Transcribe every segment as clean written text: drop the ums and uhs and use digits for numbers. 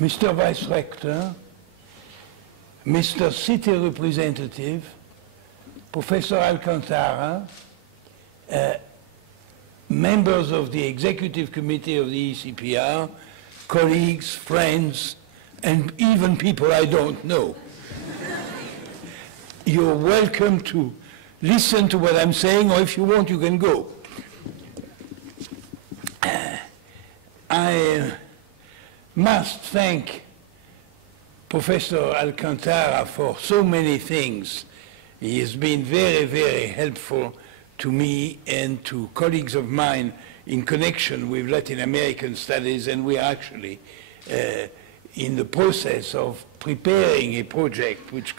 Mr. Vice Rector, Mr. City Representative, Professor Alcantara, members of the Executive Committee of the ECPR, colleagues, friends, and even people I don't know. You're welcome to listen to what I'm saying, or if you want, you can go. I must thank Professor Alcantara for so many things. He has been very, very helpful to me and to colleagues of mine in connection with Latin American studies, and we are actually in the process of preparing a project which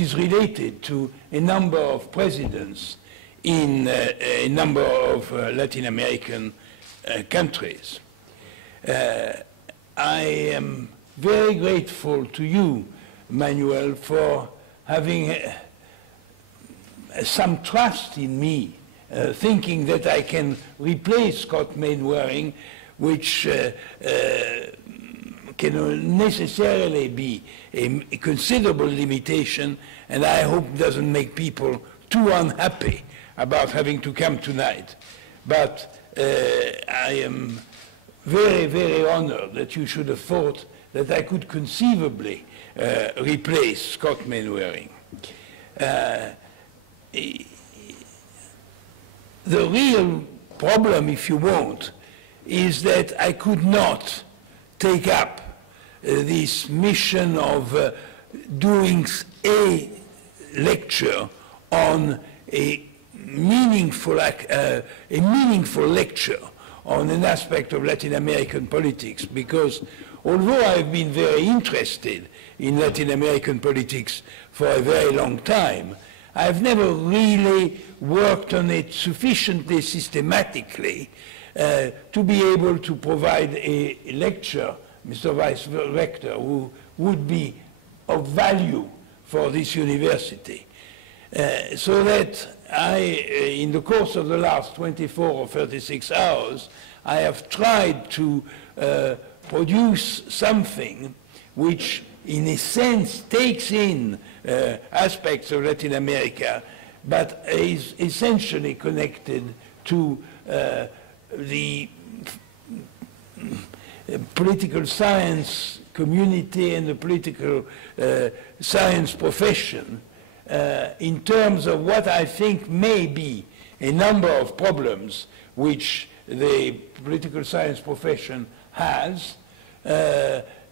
is related to a number of presidents in a number of Latin American countries. I am very grateful to you, Manuel, for having some trust in me, thinking that I can replace Scott Mainwaring, which can necessarily be a considerable limitation, and I hope doesn't make people too unhappy about having to come tonight. But I am very, very honored that you should have thought that I could conceivably replace Scott Mainwaring. The real problem, if you want, is that I could not take up this mission of doing a lecture on a meaningful lecture on an aspect of Latin American politics, because although I've been very interested in Latin American politics for a very long time, I've never really worked on it sufficiently systematically to be able to provide a lecture, Mr. Vice Rector, who would be of value for this university. So that in the course of the last 24 or 36 hours, I have tried to produce something which, in a sense, takes in aspects of Latin America, but is essentially connected to the political science community and the political science profession, in terms of what I think may be a number of problems which the political science profession has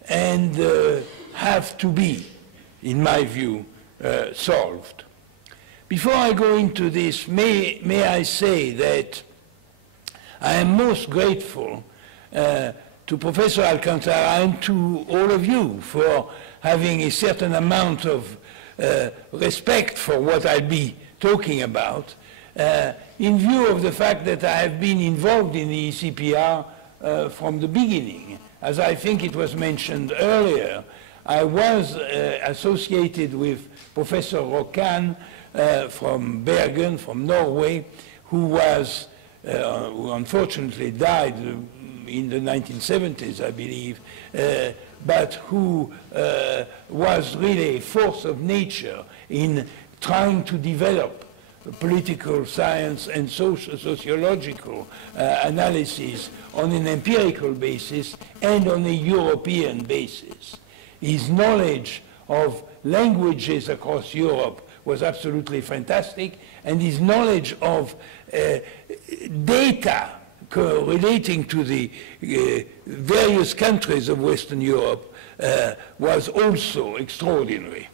and have to be, in my view, solved. Before I go into this, may I say that I am most grateful to Professor Alcantara and to all of you for having a certain amount of respect for what I'll be talking about, in view of the fact that I have been involved in the ECPR from the beginning. As I think it was mentioned earlier, I was associated with Professor Rokkan from Bergen, from Norway, who unfortunately died in the 1970s, I believe, but who was really a force of nature in trying to develop political science and sociological analysis on an empirical basis and on a European basis. His knowledge of languages across Europe was absolutely fantastic, and his knowledge of data relating to the various countries of Western Europe was also extraordinary.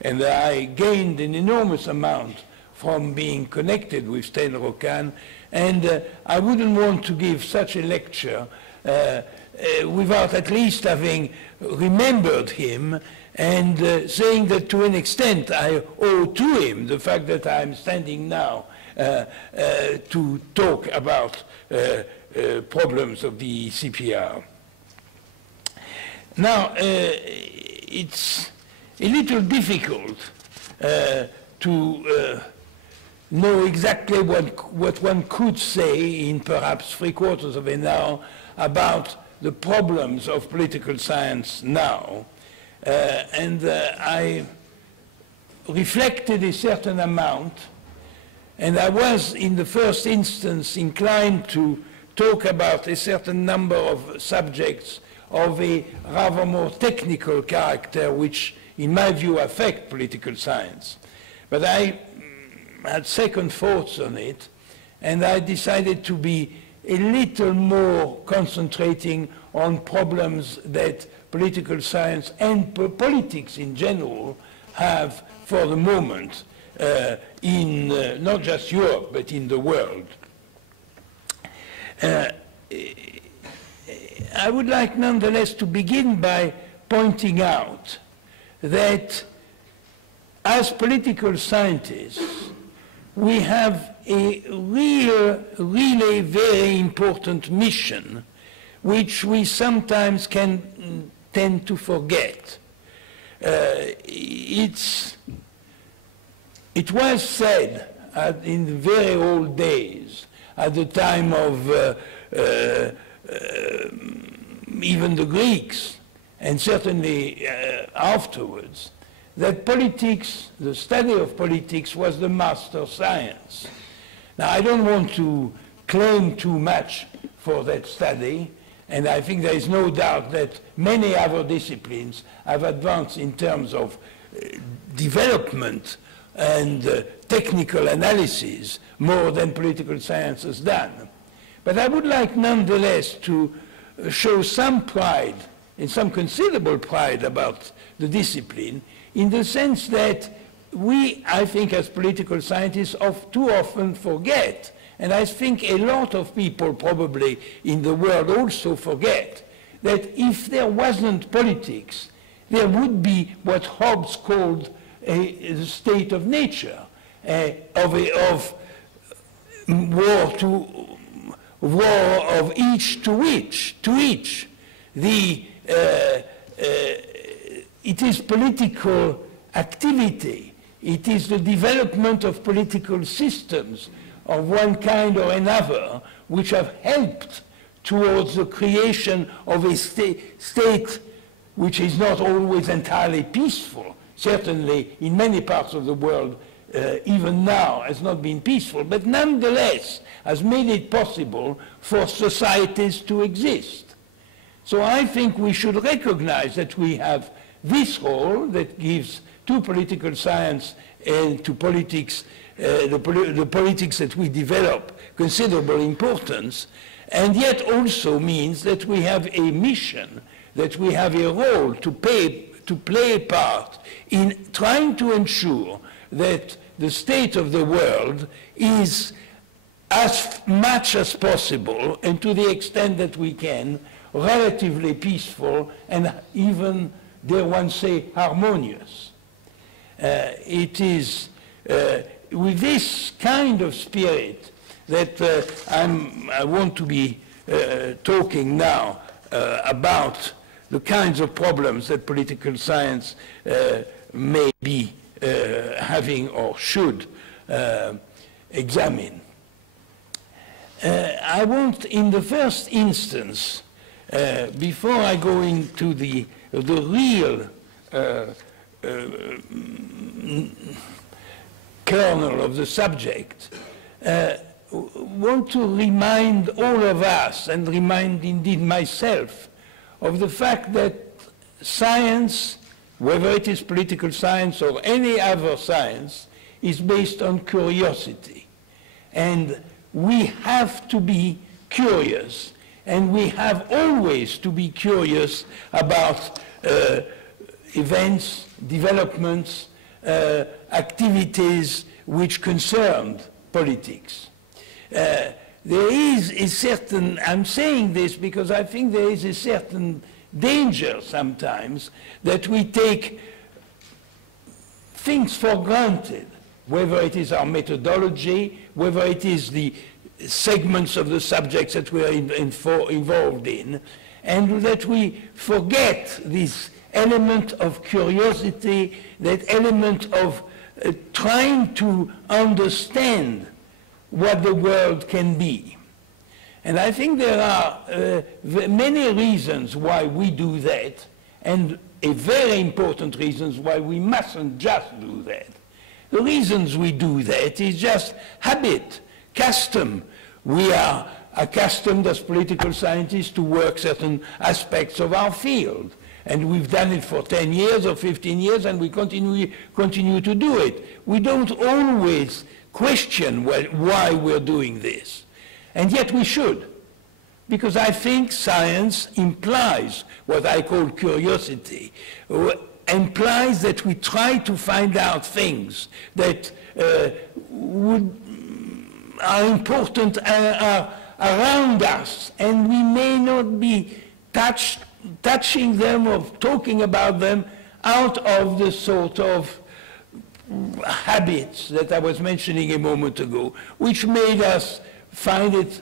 And I gained an enormous amount from being connected with Stein Rokkan, and I wouldn't want to give such a lecture without at least having remembered him and saying that to an extent I owe to him the fact that I'm standing now to talk about problems of the ECPR. Now, it's a little difficult to know exactly what one could say in perhaps 3/4 of an hour about the problems of political science now. I reflected a certain amount, and I was, in the first instance, inclined to talk about a certain number of subjects of a rather more technical character, which, in my view, affect political science. But I had second thoughts on it, and I decided to be a little more concentrating on problems that political science and politics in general have for the moment in not just Europe, but in the world. I would like nonetheless to begin by pointing out that as political scientists, we have a really very important mission, which we sometimes can tend to forget. It was said in the very old days, at the time of even the Greeks, and certainly afterwards, that politics, the study of politics, was the master science. Now, I don't want to claim too much for that study, and I think there is no doubt that many other disciplines have advanced in terms of development and technical analysis more than political science has done. But I would like nonetheless to show some pride, and some considerable pride about the discipline, in the sense that we, I think, as political scientists, too often forget, and I think a lot of people probably in the world also forget, that if there wasn't politics, there would be what Hobbes called a state of nature, of war of each to each. It is political activity. It is the development of political systems of one kind or another which have helped towards the creation of a state which is not always entirely peaceful. Certainly, in many parts of the world, even now, has not been peaceful, but nonetheless has made it possible for societies to exist. So I think we should recognize that we have this role that gives to political science and to politics, the politics that we develop, considerable importance, and yet also means that we have a mission, that we have a role to play a part in trying to ensure that the state of the world is, as much as possible, and to the extent that we can, relatively peaceful and even, dare one say, harmonious. It is with this kind of spirit that I want to be talking now about the kinds of problems that political science may be having or should examine. I want, in the first instance, before I go into the real kernel of the subject, want to remind all of us, and remind indeed myself, of the fact that science, whether it is political science or any other science, is based on curiosity. And we have to be curious, and we have always to be curious about events, developments, activities which concerned politics. There is a certain, I'm saying this because I think there is a certain danger sometimes that we take things for granted, whether it is our methodology, whether it is the segments of the subjects that we are involved in, and that we forget this element of curiosity, that element of trying to understand what the world can be. And I think there are many reasons why we do that, and a very important reasons why we mustn't just do that. The reasons we do that is just habit, custom. We are accustomed as political scientists to work certain aspects of our field. And we've done it for 10 years or 15 years, and we continue to do it. We don't always question why we're doing this. And yet we should, because I think science implies what I call curiosity, implies that we try to find out things that are important around us, and we may not be touching them or talking about them out of the sort of habits that I was mentioning a moment ago, which made us find it,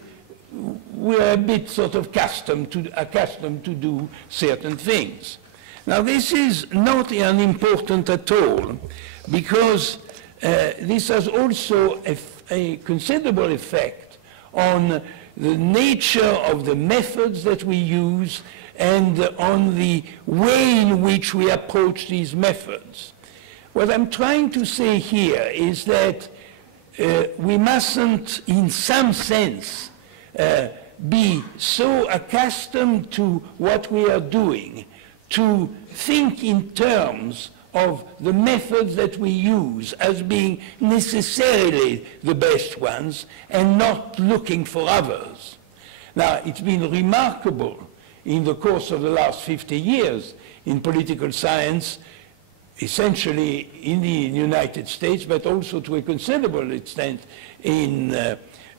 we're a bit sort of accustomed to do certain things. Now this is not unimportant at all, because this has also a considerable effect on the nature of the methods that we use and on the way in which we approach these methods. What I'm trying to say here is that we mustn't, in some sense, be so accustomed to what we are doing to think in terms of the methods that we use as being necessarily the best ones and not looking for others. Now, it's been remarkable in the course of the last 50 years in political science, essentially in the United States, but also to a considerable extent in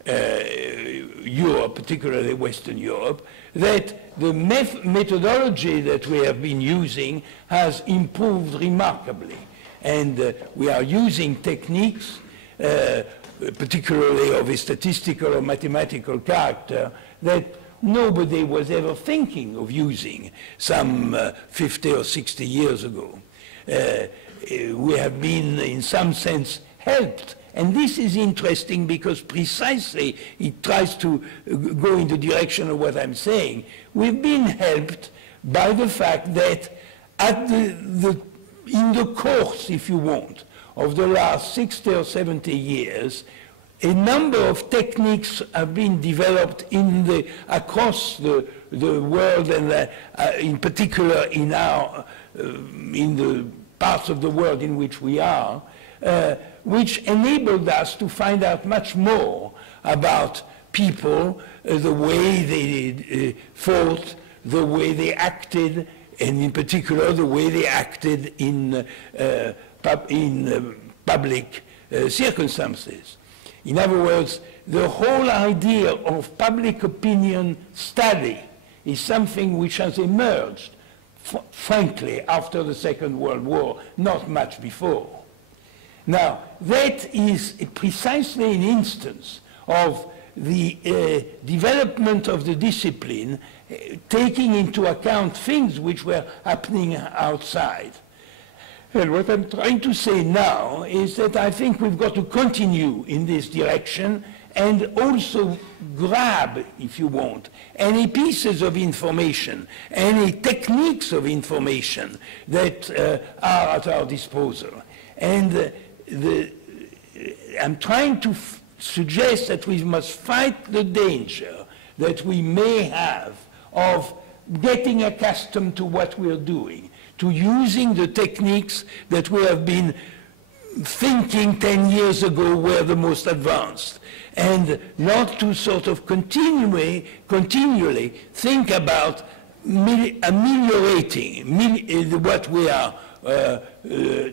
Europe, particularly Western Europe, that the methodology that we have been using has improved remarkably. And we are using techniques, particularly of a statistical or mathematical character, that nobody was ever thinking of using some 50 or 60 years ago. We have been, in some sense, helped. And this is interesting because precisely it tries to go in the direction of what I'm saying. We've been helped by the fact that in the course, if you want, of the last 60 or 70 years, a number of techniques have been developed across the world, and in particular in the parts of the world in which we are, which enabled us to find out much more about people, the way they thought, the way they acted, and in particular the way they acted in public circumstances. In other words, the whole idea of public opinion study is something which has emerged, frankly, after the Second World War, not much before. Now, that is precisely an instance of the development of the discipline, taking into account things which were happening outside. And what I'm trying to say now is that I think we've got to continue in this direction and also grab, if you want, any pieces of information, any techniques of information that are at our disposal. And I'm trying to suggest that we must fight the danger that we may have of getting accustomed to what we're doing, to using the techniques that we have been thinking 10 years ago were the most advanced, and not to sort of continually think about ameliorating what we are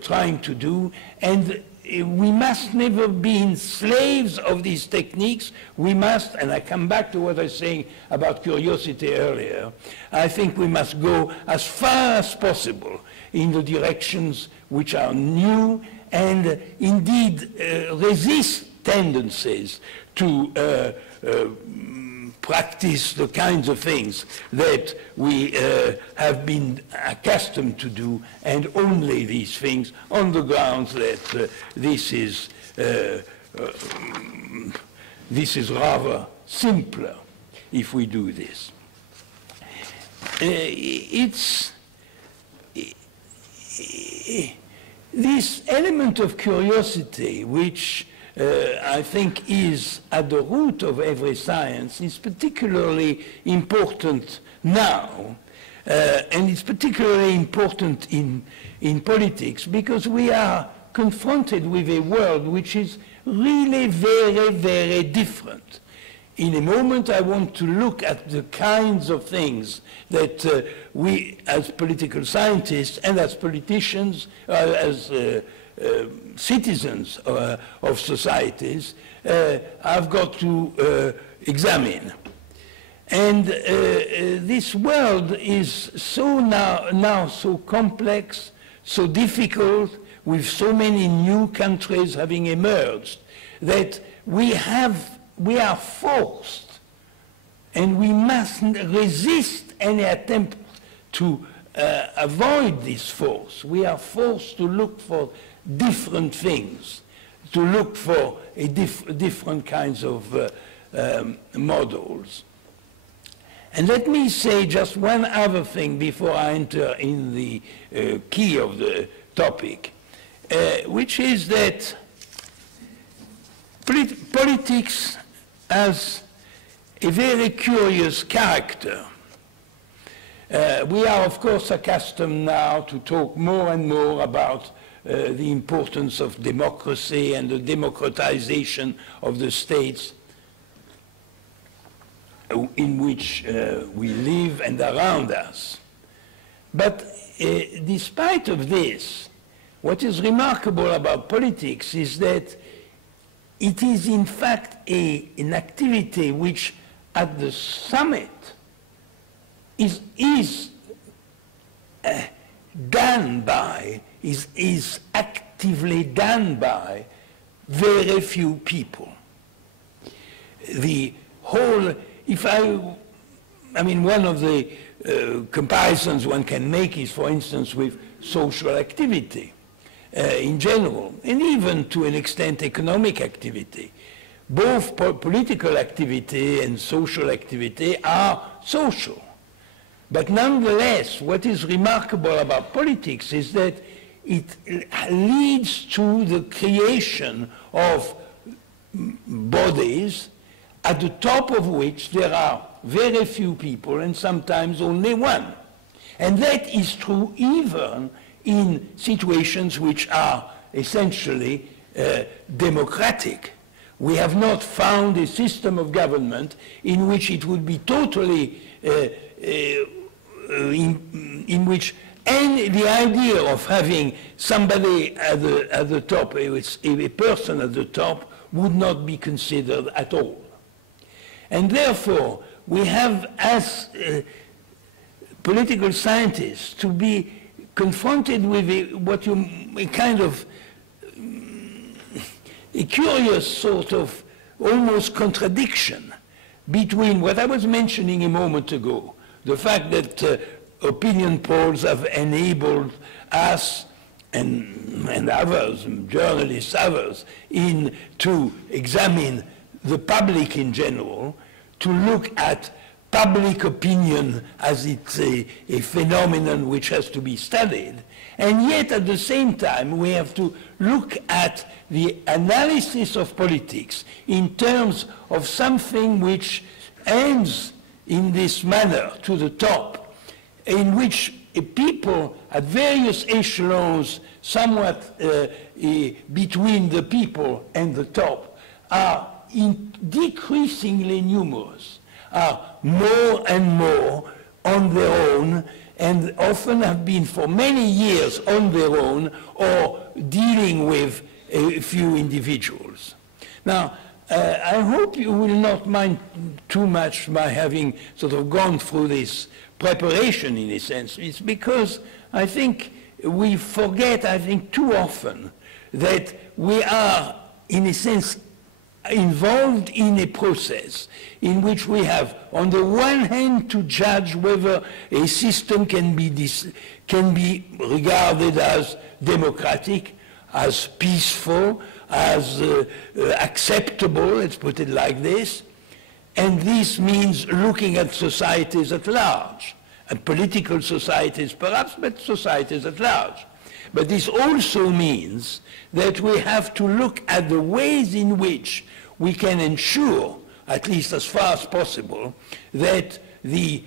trying to do. And we must never be slaves of these techniques. We must, and I come back to what I was saying about curiosity earlier, I think we must go as far as possible in the directions which are new and indeed resist tendencies to practice the kinds of things that we have been accustomed to do, and only these things on the grounds that this is rather simpler. if we do this. This element of curiosity, which I think is at the root of every science, is particularly important now, and it's particularly important in politics, because we are confronted with a world which is really very, very different. In a moment, I want to look at the kinds of things that we, as political scientists and as politicians, as citizens of societies, have got to examine. And this world is now so complex, so difficult, with so many new countries having emerged, that we are forced, and we mustn't resist any attempt to avoid this force. We are forced to look for different things, to look for different kinds of models. And let me say just one other thing before I enter in the key of the topic, which is that politics has a very curious character. We are, of course, accustomed now to talk more and more about the importance of democracy and the democratization of the states in which we live and around us. But despite of this, what is remarkable about politics is that it is in fact an activity which at the summit is actively done by very few people. The whole, I mean, one of the comparisons one can make is, for instance, with social activity in general, and even to an extent economic activity. Both political activity and social activity are social. But nonetheless, what is remarkable about politics is that it leads to the creation of bodies at the top of which there are very few people and sometimes only one. And that is true even in situations which are essentially democratic. We have not found a system of government in which it would be totally, in which the idea of having somebody at the top, a person at the top, would not be considered at all. And therefore, we have, as political scientists, to be confronted with a kind of a curious sort of almost contradiction between what I was mentioning a moment ago, the fact that opinion polls have enabled us and others, journalists, others, to examine the public in general, to look at public opinion as it's a phenomenon which has to be studied. And yet, at the same time, we have to look at the analysis of politics in terms of something which ends in this manner to the top, in which people at various echelons, somewhat between the people and the top, are decreasingly numerous, are more and more on their own, and often have been for many years on their own or dealing with a few individuals. Now, I hope you will not mind too much my having sort of gone through this preparation in a sense. It's because I think we forget, too often that we are, in a sense, involved in a process in which we have, on the one hand, to judge whether a system can be regarded as democratic, as peaceful, as acceptable, let's put it like this, And this means looking at societies at large, at political societies perhaps, but societies at large. But this also means that we have to look at the ways in which we can ensure, at least as far as possible, that the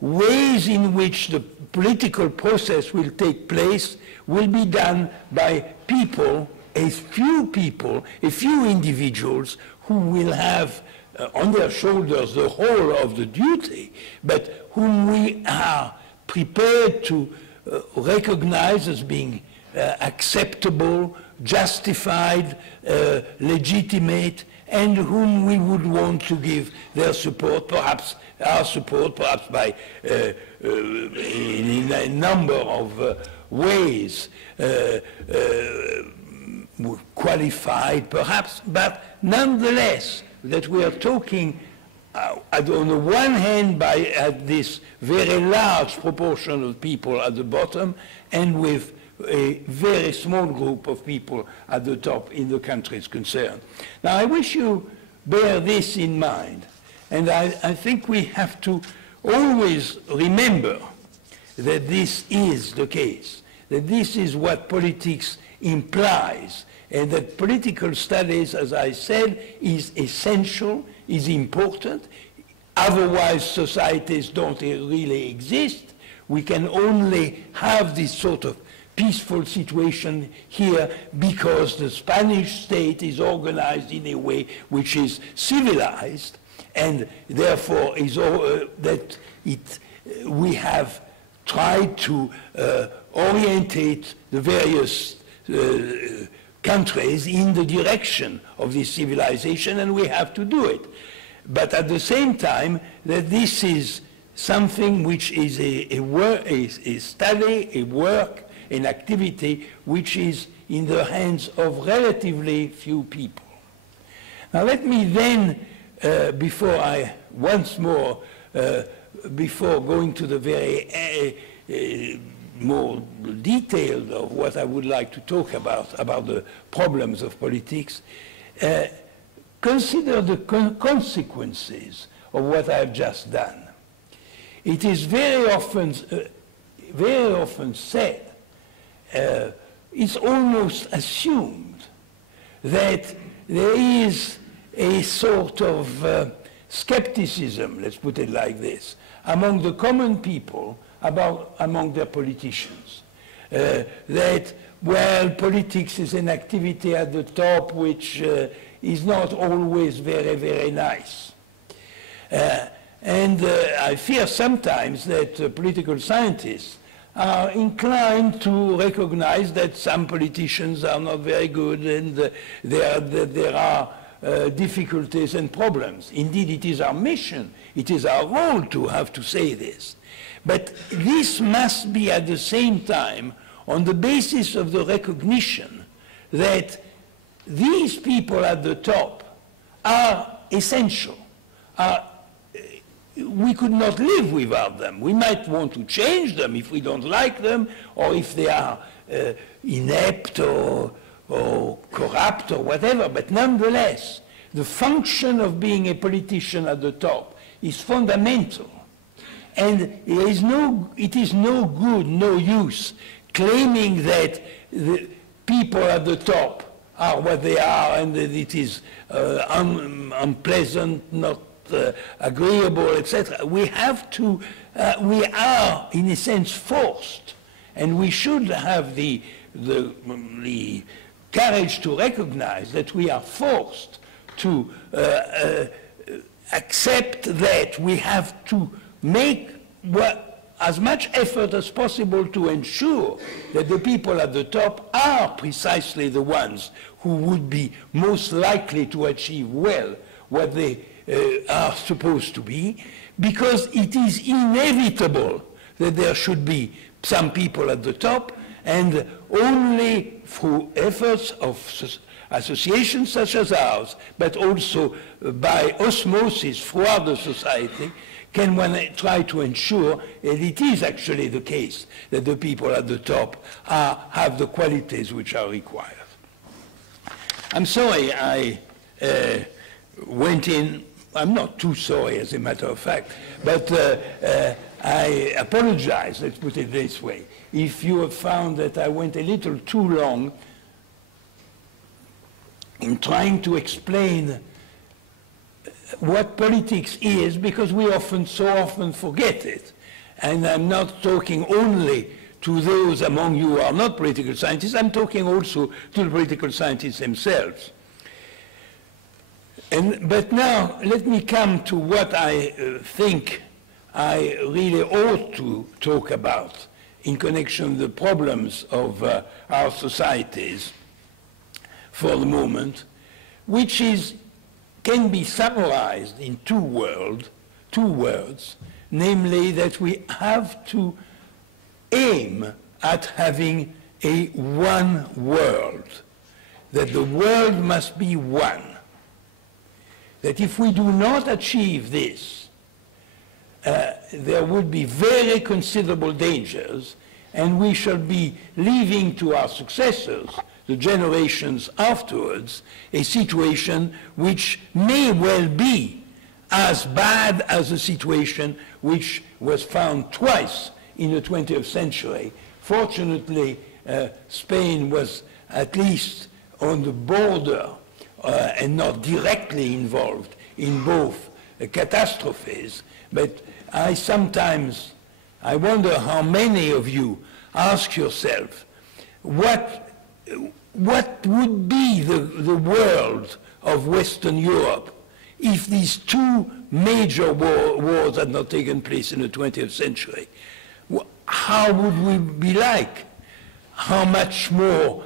ways in which the political process will take place will be done by people, a few individuals who will have on their shoulders the whole of the duty, but whom we are prepared to recognize as being acceptable, justified, legitimate, and whom we would want to give their support, perhaps our support, perhaps by in a number of ways, qualified perhaps, but nonetheless that we are talking on the one hand by this very large proportion of people at the bottom and with a very small group of people at the top in the countries concerned. Now I wish you bear this in mind, and I think we have to always remember that this is the case, that this is what politics implies, and that political studies, as I said, is essential, is important. Otherwise, societies don't really exist. We can only have this sort of peaceful situation here because the Spanish state is organized in a way which is civilized, and therefore is that we have tried to orientate the various countries in the direction of this civilization, and we have to do it. But at the same time, that this is something which is a study, a work, an activity which is in the hands of relatively few people. Now let me then, before going to the very more detailed of what I would like to talk about the problems of politics, consider the consequences of what I have just done. It is very often said, it's almost assumed that there is a sort of skepticism, let's put it like this, among the common people among their politicians. That, well, politics is an activity at the top which is not always very, very nice. And I fear sometimes that political scientists are inclined to recognize that some politicians are not very good and there are difficulties and problems. Indeed, it is our mission, it is our role to have to say this. But this must be at the same time on the basis of the recognition that these people at the top are essential. We could not live without them. We might want to change them if we don't like them, or if they are inept or corrupt or whatever, but nonetheless, the function of being a politician at the top is fundamental. And it is no good, no use claiming that the people at the top are what they are and that it is unpleasant, not agreeable, etc. We have to, we are in a sense forced, and we should have the courage to recognize that we are forced to accept that we have to make as much effort as possible to ensure that the people at the top are precisely the ones who would be most likely to achieve well what they are supposed to be, because it is inevitable that there should be some people at the top, and only through efforts of associations such as ours, but also by osmosis throughout the society, can one try to ensure that it is actually the case that the people at the top have the qualities which are required. I'm sorry I went in I'm not too sorry, as a matter of fact, but I apologize, let's put it this way, if you have found that I went a little too long in trying to explain what politics is, because we so often forget it. And I'm not talking only to those among you who are not political scientists, I'm talking also to the political scientists themselves. But now, let me come to what I think I really ought to talk about in connection with the problems of our societies for the moment, which can be summarized in two words, namely that we have to aim at having a one world, that the world must be one, that if we do not achieve this, there would be very considerable dangers, and we shall be leaving to our successors, the generations afterwards, a situation which may well be as bad as the situation which was found twice in the 20th century. Fortunately, Spain was at least on the border and not directly involved in both catastrophes. But I wonder how many of you ask yourself, what would be the world of Western Europe if these two major wars had not taken place in the 20th century? How would we be like? How much more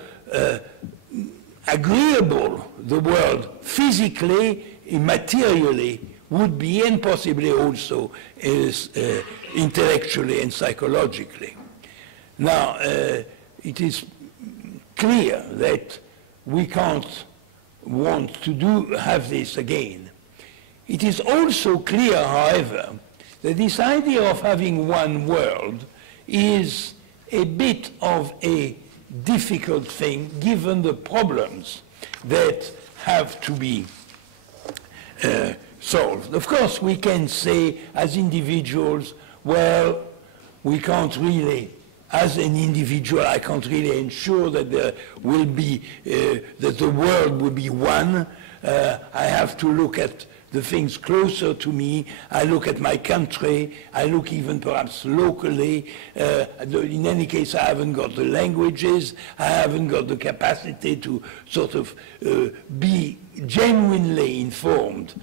agreeable the world physically, materially would be, and possibly also intellectually and psychologically. Now, it is clear that we can't want to have this again. It is also clear, however, that this idea of having one world is a bit of a difficult thing given the problems that have to be solved. Of course, we can say as individuals, well, we can't really, as an individual, I can't really ensure that there will be, that the world will be one. I have to look at the things closer to me. I look at my country. I look even perhaps locally. In any case, I haven't got the languages. I haven't got the capacity to sort of be genuinely informed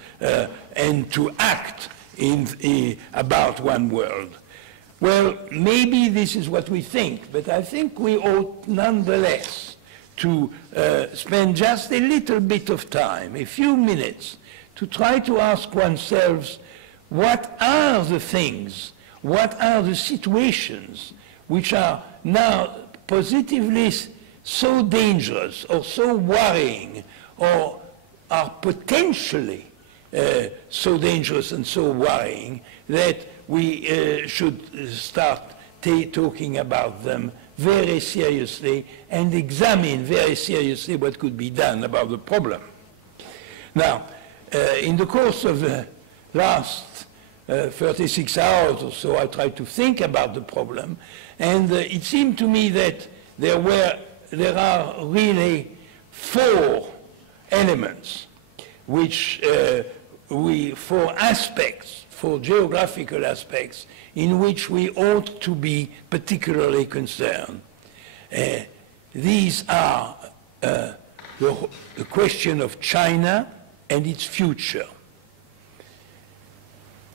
and to act about one world. Well, maybe this is what we think, but I think we ought nonetheless to spend just a little bit of time, a few minutes, to try to ask oneself, what are the things, what are the situations which are now positively so dangerous or so worrying or are potentially so dangerous and so worrying that we should start talking about them very seriously and examine very seriously what could be done about the problem. Now, in the course of the last 36 hours or so, I tried to think about the problem, and it seemed to me that there are really four elements which four aspects, four geographical aspects in which we ought to be particularly concerned. These are the question of China and its future.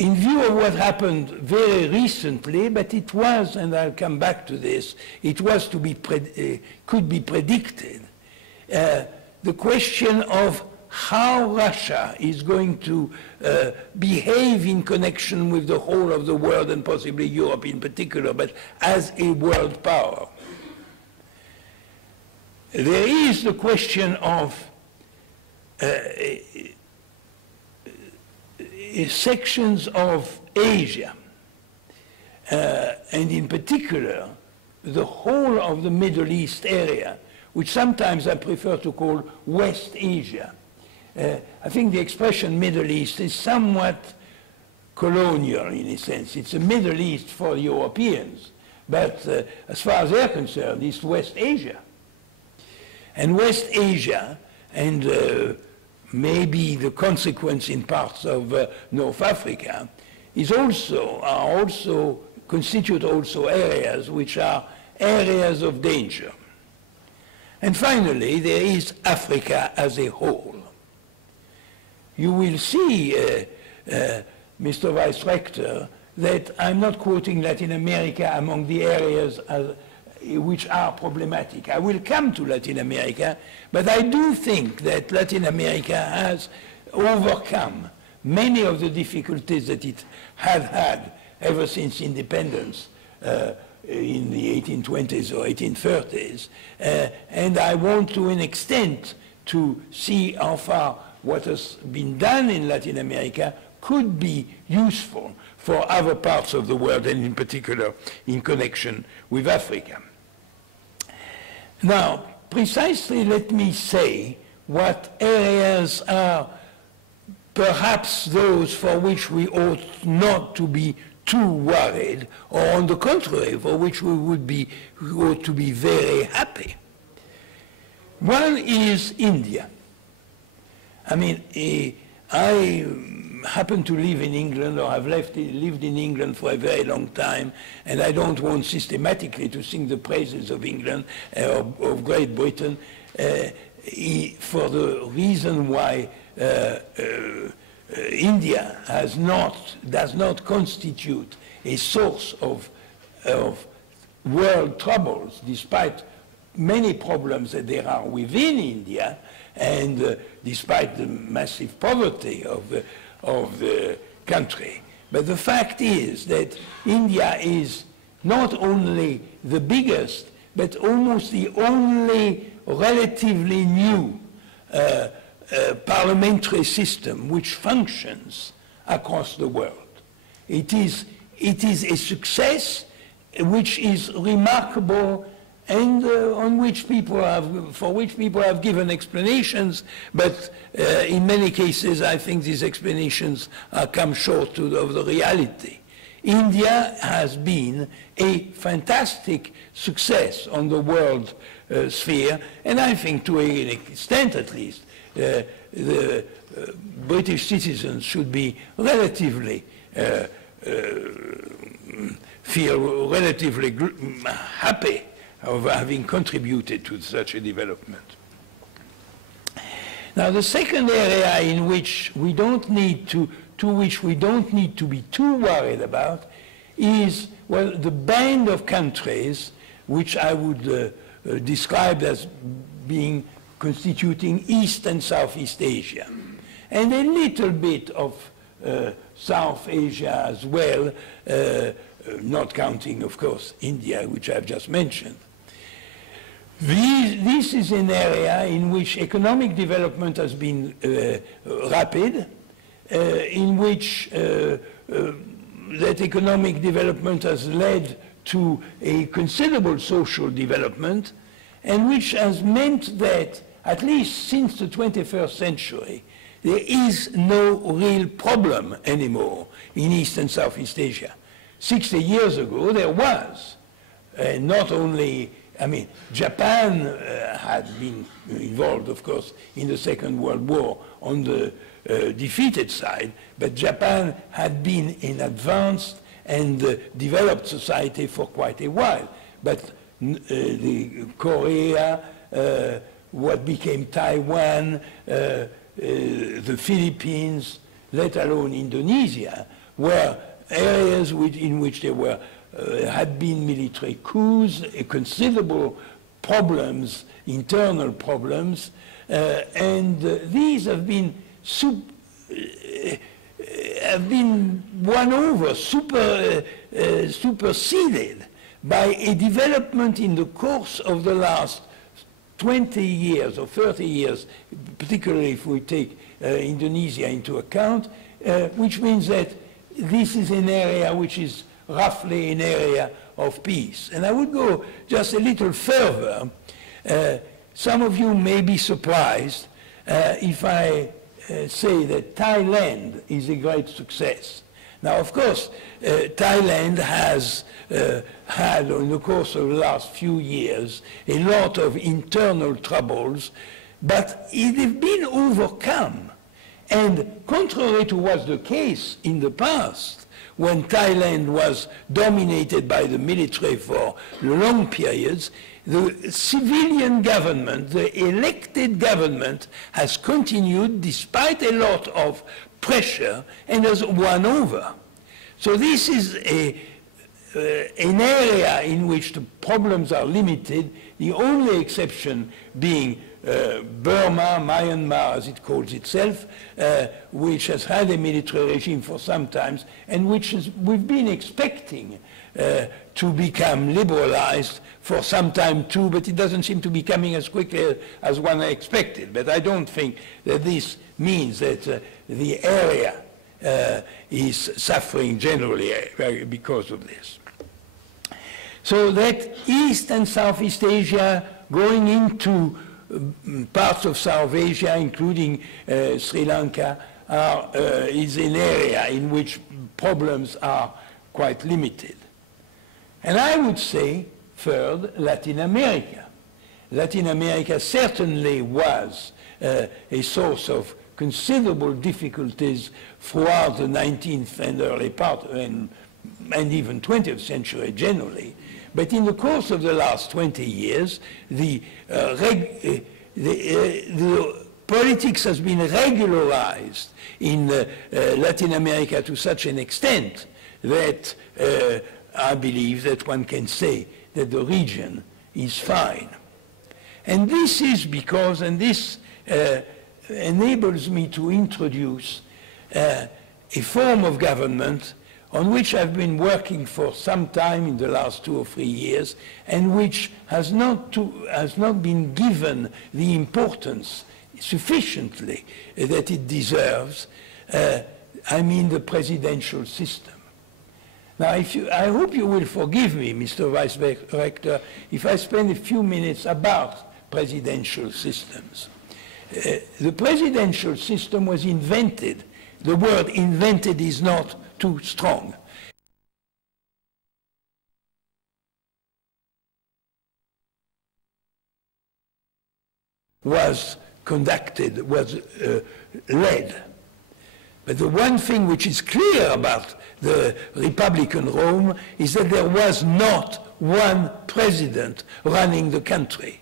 In view of what happened very recently, but it was, and I'll come back to this, it was to be could be predicted, the question of how Russia is going to behave in connection with the whole of the world and possibly Europe in particular, but as a world power. There is the question of sections of Asia, and in particular the whole of the Middle East area, which sometimes I prefer to call West Asia, I think the expression Middle East is somewhat colonial in a sense. It's a Middle East for Europeans, but as far as they're concerned, it's West Asia. And West Asia, and maybe the consequence in parts of North Africa, constitute also areas which are areas of danger. And finally, there is Africa as a whole. You will see, Mr. Vice Rector, that I'm not quoting Latin America among the areas which are problematic. I will come to Latin America, but I do think that Latin America has overcome many of the difficulties that it had ever since independence in the 1820s or 1830s. And I want to an extent to see how far what has been done in Latin America could be useful for other parts of the world, and in particular in connection with Africa. Now, precisely let me say what areas are perhaps those for which we ought not to be too worried, or on the contrary, for which we ought to be very happy. One is India. I mean, I happen to live in England, or have lived in England for a very long time, and I don't want systematically to sing the praises of England or of Great Britain for the reason why India does not constitute a source of world troubles, despite many problems that there are within India, and despite the massive poverty of the country. But the fact is that India is not only the biggest, but almost the only relatively new parliamentary system which functions across the world. It is a success which is remarkable, and for which people have given explanations, but in many cases I think these explanations come short of the reality. India has been a fantastic success on the world sphere, and I think to an extent at least, the British citizens should be relatively feel relatively happy of having contributed to such a development. Now, the second area in which we don't need to be too worried about is, well, the band of countries which I would describe as being constituting East and Southeast Asia, and a little bit of South Asia as well, not counting, of course, India, which I've just mentioned. This is an area in which economic development has been rapid, in which that economic development has led to a considerable social development, and which has meant that, at least since the 21st century, there is no real problem anymore in East and Southeast Asia. 60 years ago, there was. Not only, I mean, Japan had been involved, of course, in the Second World War on the defeated side, but Japan had been an advanced and developed society for quite a while. But the Korea, what became Taiwan, the Philippines, let alone Indonesia, were areas in which there were had been military coups, considerable problems, internal problems, and these have been won over, superseded by a development in the course of the last 20 years or 30 years, particularly if we take Indonesia into account, which means that this is an area which is roughly an area of peace. And I would go just a little further. Some of you may be surprised if I say that Thailand is a great success. Now, of course, Thailand has had, in the course of the last few years, a lot of internal troubles, but it has been overcome. And contrary to what was the case in the past, when Thailand was dominated by the military for long periods, the civilian government, the elected government, has continued despite a lot of pressure and has won over. So this is an area in which the problems are limited, the only exception being Burma, Myanmar as it calls itself, which has had a military regime for some time and which we've been expecting to become liberalized for some time too, but it doesn't seem to be coming as quickly as one expected. But I don't think that this means that the area is suffering generally because of this. So that East and Southeast Asia going into parts of South Asia, including Sri Lanka, is an area in which problems are quite limited. And I would say, third, Latin America. Latin America certainly was a source of considerable difficulties throughout the 19th and early part, and even 20th century generally. But in the course of the last 20 years, the politics has been regularized in Latin America to such an extent that I believe that one can say that the region is fine. And this is because, and this enables me to introduce a form of government on which I've been working for some time in the last 2 or 3 years, and which has not been given the importance sufficiently that it deserves. I mean the presidential system. Now, I hope you will forgive me, Mr. Vice Rector, if I spend a few minutes about presidential systems. The presidential system was invented. The word invented is not too strong. Was conducted, was led. But the one thing which is clear about the Republican Rome is that there was not one president running the country.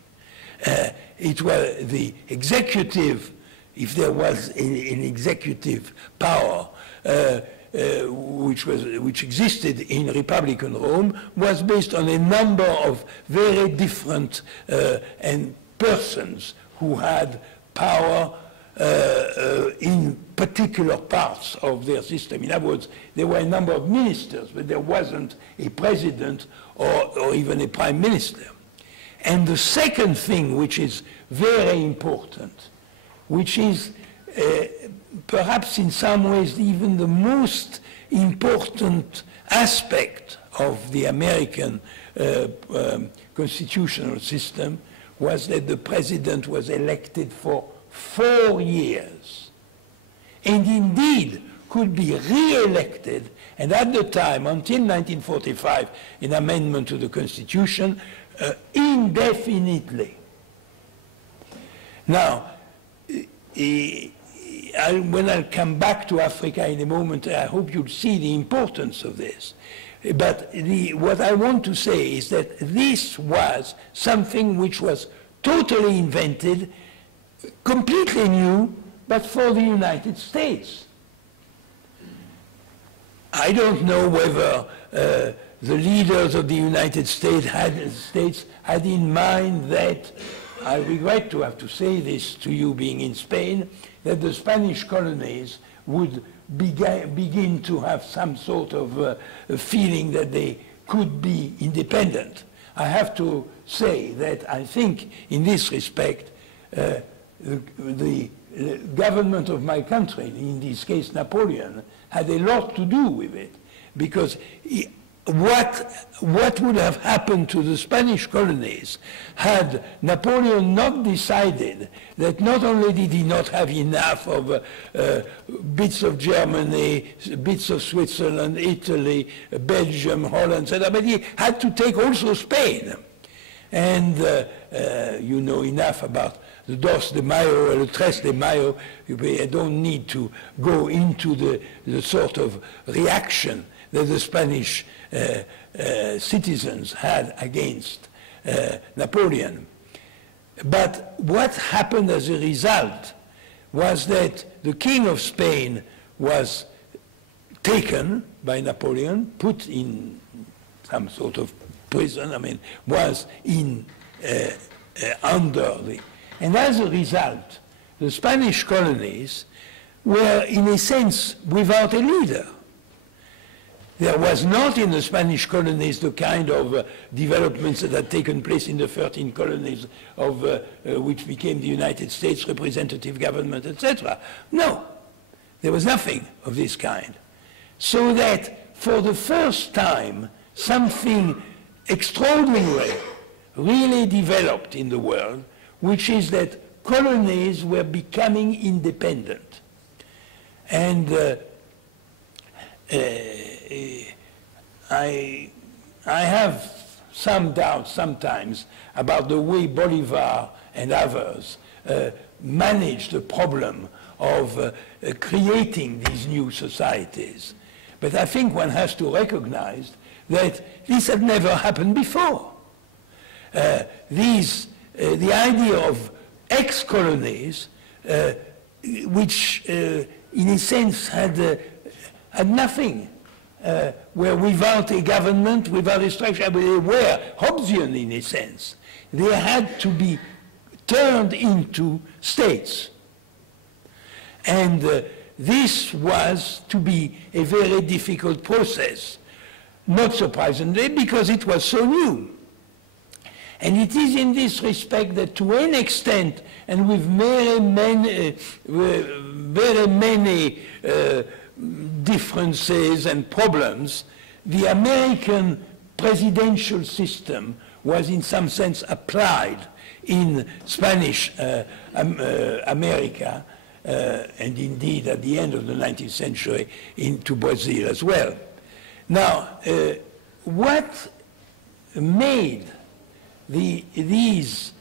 It was the executive, if there was an executive power which existed in Republican Rome, was based on a number of very different and persons who had power in particular parts of their system. In other words, there were a number of ministers, but there wasn't a president or even a prime minister. And the second thing, which is very important, which is perhaps in some ways even the most important aspect of the American constitutional system, was that the president was elected for 4 years, and indeed could be re-elected, and at the time, until 1945, an amendment to the Constitution, indefinitely. Now, when I'll come back to Africa in a moment, I hope you'll see the importance of this. But what I want to say is that this was something which was totally invented, completely new, but for the United States. I don't know whether the leaders of the United States had in mind that, I regret to have to say this to you being in Spain, that the Spanish colonies would begin to have some sort of feeling that they could be independent. I have to say that I think in this respect the government of my country, in this case Napoleon, had a lot to do with it, because what would have happened to the Spanish colonies had Napoleon not decided that not only did he not have enough of bits of Germany, bits of Switzerland, Italy, Belgium, Holland, etc., but he had to take also Spain. And you know enough about the Dos de Mayo or the Tres de Mayo. I don't need to go into the sort of reaction that the Spanish citizens had against Napoleon. But what happened as a result was that the King of Spain was taken by Napoleon, put in some sort of prison, I mean, was in under the... And as a result, the Spanish colonies were, in a sense, without a leader. There was not in the Spanish colonies the kind of developments that had taken place in the 13 colonies of which became the United States representative government, etc. No, there was nothing of this kind. So that for the first time, something extraordinary really developed in the world, which is that colonies were becoming independent. And I have some doubts sometimes about the way Bolivar and others managed the problem of creating these new societies. But I think one has to recognize that this had never happened before. The idea of ex-colonies, which in a sense had nothing, were without a government, without a structure, but they were Hobbesian in a sense. They had to be turned into states. And this was to be a very difficult process, not surprisingly, because it was so new. And it is in this respect that to an extent, and with very many differences and problems, the American presidential system was in some sense applied in Spanish America, and indeed at the end of the 19th century into Brazil as well. Now, what made these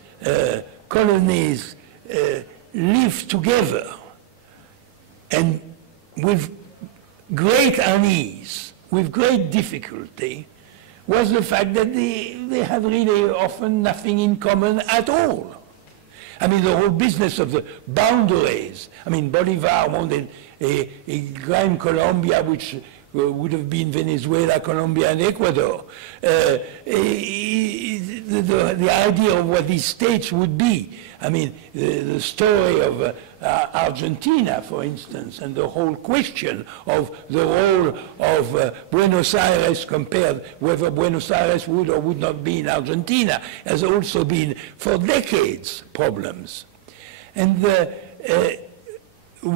colonies live together and with great unease, with great difficulty, was the fact that they had really often nothing in common at all. I mean, the whole business of the boundaries. I mean, Bolivar wanted a Gran Colombia, which would have been Venezuela, Colombia, and Ecuador. The idea of what these states would be. I mean, the story of Argentina, for instance, and the whole question of the role of Buenos Aires compared whether Buenos Aires would or would not be in Argentina has also been for decades problems. And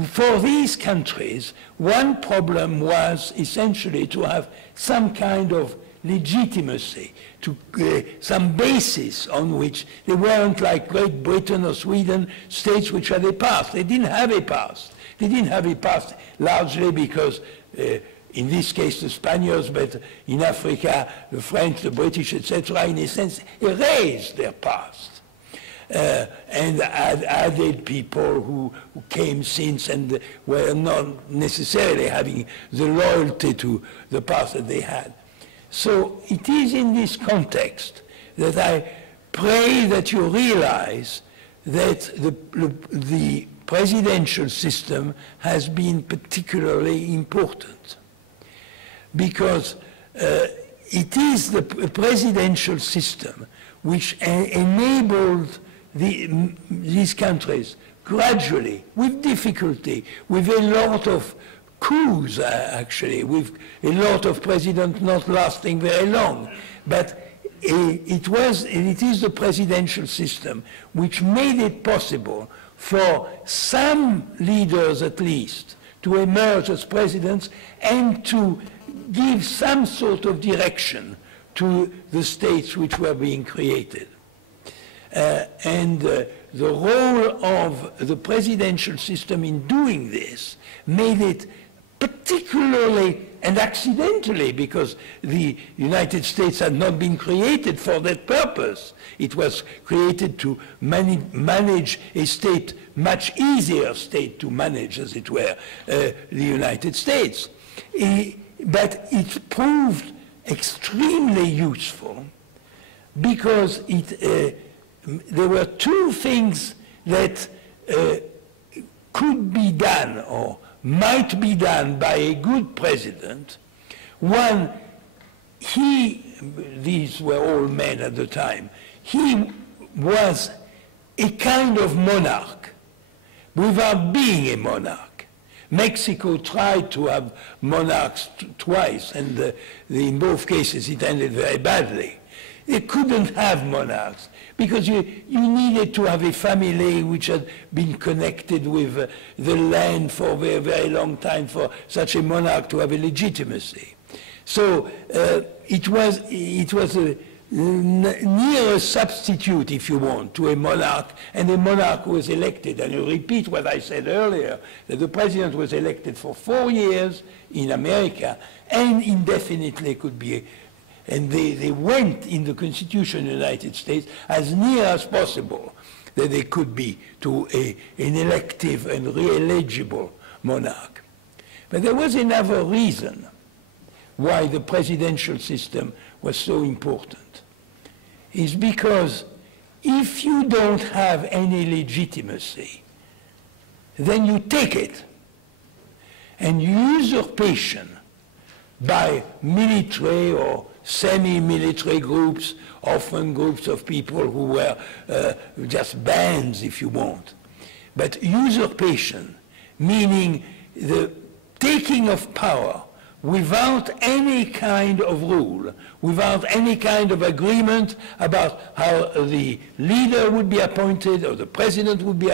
for these countries, one problem was essentially to have some kind of legitimacy, to some basis on which they weren't like Great Britain or Sweden, states which had a past. They didn't have a past. They didn't have a past largely because, in this case, the Spaniards, but in Africa, the French, the British, etc., in a sense, erased their past. And added people who came since and were not necessarily having the loyalty to the past that they had. So it is in this context that I pray that you realize that the presidential system has been particularly important, because it is the presidential system which enabled these countries gradually, with difficulty, with a lot of coups actually, with a lot of presidents not lasting very long. But it is the presidential system which made it possible for some leaders at least to emerge as presidents and to give some sort of direction to the states which were being created. The role of the presidential system in doing this made it particularly and accidentally, because the United States had not been created for that purpose. It was created to manage a state, much easier state to manage, as it were, the United States. But it proved extremely useful because there were two things that could be done or might be done by a good president. One, these were all men at the time, he was a kind of monarch without being a monarch. Mexico tried to have monarchs twice, and in both cases it ended very badly. They couldn't have monarchs because you needed to have a family which had been connected with the land for a very, very long time for such a monarch to have a legitimacy. So it was a near a substitute, if you want, to a monarch, and a monarch was elected. And you repeat what I said earlier, that the president was elected for 4 years in America and indefinitely could be. And they went in the Constitution of the United States as near as possible that they could be to an elective and re-eligible monarch. But there was another reason why the presidential system was so important. It's because if you don't have any legitimacy, then you take it. And usurpation by military or semi-military groups, often groups of people who were just bands, if you want. But usurpation, meaning the taking of power without any kind of rule, without any kind of agreement about how the leader would be appointed or the president would be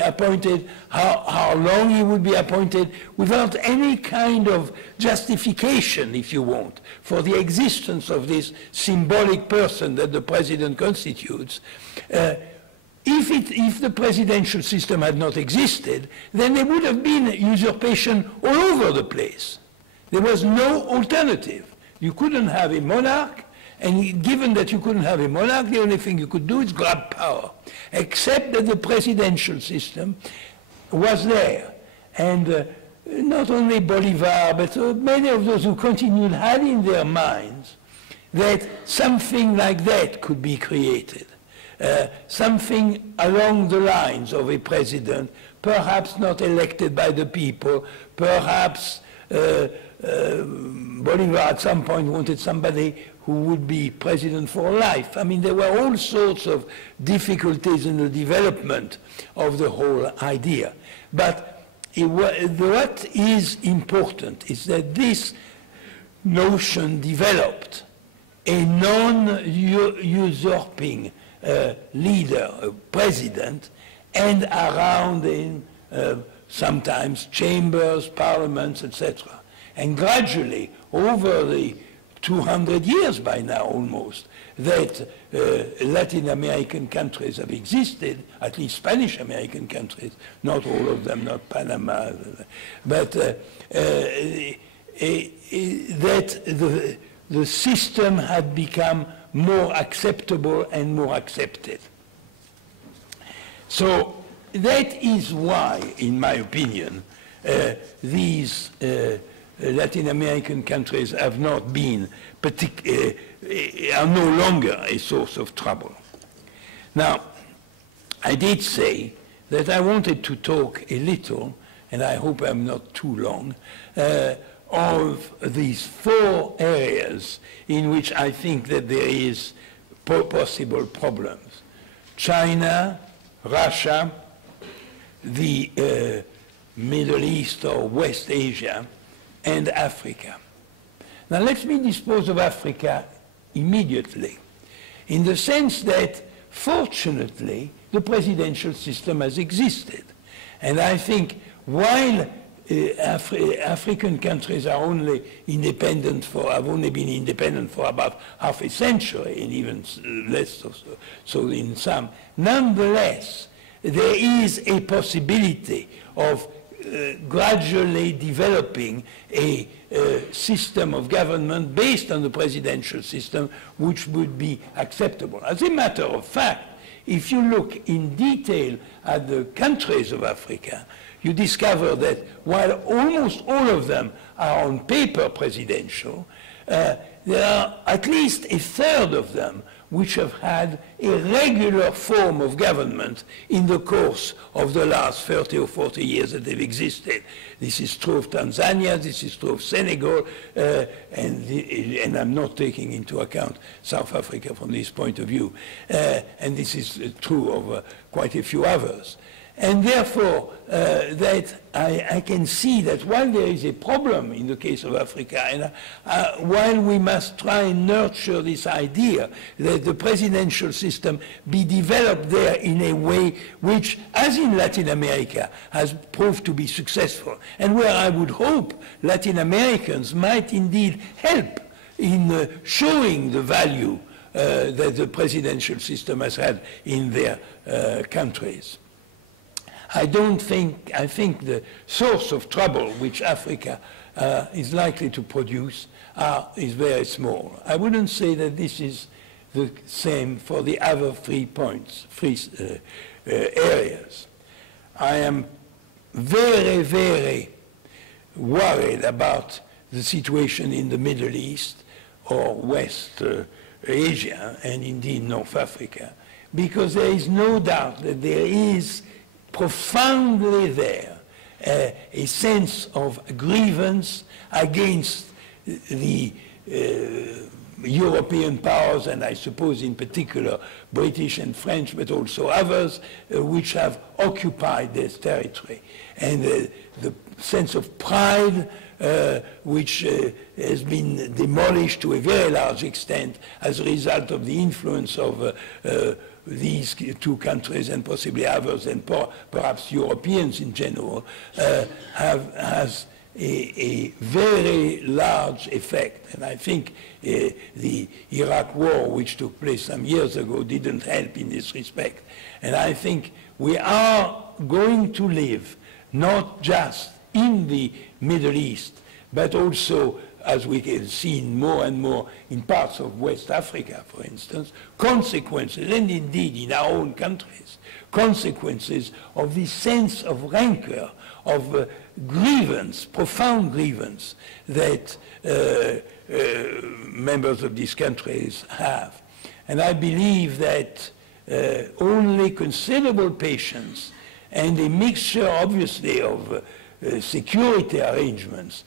appointed, how long he would be appointed, without any kind of justification, if you want, for the existence of this symbolic person that the president constitutes. If the presidential system had not existed, then there would have been usurpation all over the place. There was no alternative. You couldn't have a monarch, and given that you couldn't have a monarch, the only thing you could do is grab power, except that the presidential system was there. And not only Bolivar, but many of those who continued had in their minds that something like that could be created. Something along the lines of a president, perhaps not elected by the people, perhaps Bolivar at some point wanted somebody who would be president for life. I mean, there were all sorts of difficulties in the development of the whole idea. But what is important is that this notion developed a non-usurping leader, a president, and around in sometimes chambers, parliaments, etc. And gradually, over the 200 years by now almost, that Latin American countries have existed, at least Spanish American countries, not all of them, not Panama, but that the system had become more acceptable and more accepted. So that is why, in my opinion, these Latin American countries have not been, are no longer a source of trouble. Now, I did say that I wanted to talk a little, and I hope I'm not too long, of these 4 areas in which I think that there is possible problems. China, Russia, the Middle East or West Asia, and Africa. Now let me dispose of Africa immediately, in the sense that, fortunately, the presidential system has existed. And I think while African countries are only independent have only been independent for about half a century, and even less so in some. Nonetheless, there is a possibility of gradually developing a system of government based on the presidential system, which would be acceptable. As a matter of fact, if you look in detail at the countries of Africa, you discover that while almost all of them are on paper presidential, there are at least a third of them which have had a regular form of government in the course of the last 30 or 40 years that they've existed. This is true of Tanzania, this is true of Senegal, and I'm not taking into account South Africa from this point of view. And this is true of quite a few others. And therefore, that I can see that while there is a problem in the case of Africa, and while we must try and nurture this idea that the presidential system be developed there in a way which, as in Latin America, has proved to be successful, and where I would hope Latin Americans might indeed help in showing the value that the presidential system has had in their countries. I think the source of trouble which Africa is likely to produce is very small. I wouldn't say that this is the same for the other 3 areas. I am very, very worried about the situation in the Middle East or West Asia and indeed North Africa, because there is no doubt that there is profoundly there a sense of grievance against the European powers, and I suppose in particular British and French, but also others, which have occupied this territory. And the sense of pride which has been demolished to a very large extent as a result of the influence of these 2 countries and possibly others, and perhaps Europeans in general, has a very large effect. And I think the Iraq war, which took place some years ago, didn't help in this respect. And I think we are going to live not just in the Middle East, but also, as we have seen more and more in parts of West Africa, for instance, consequences, and indeed in our own countries, consequences of this sense of rancor, of grievance, profound grievance that members of these countries have. And I believe that only considerable patience and a mixture, obviously, of security arrangements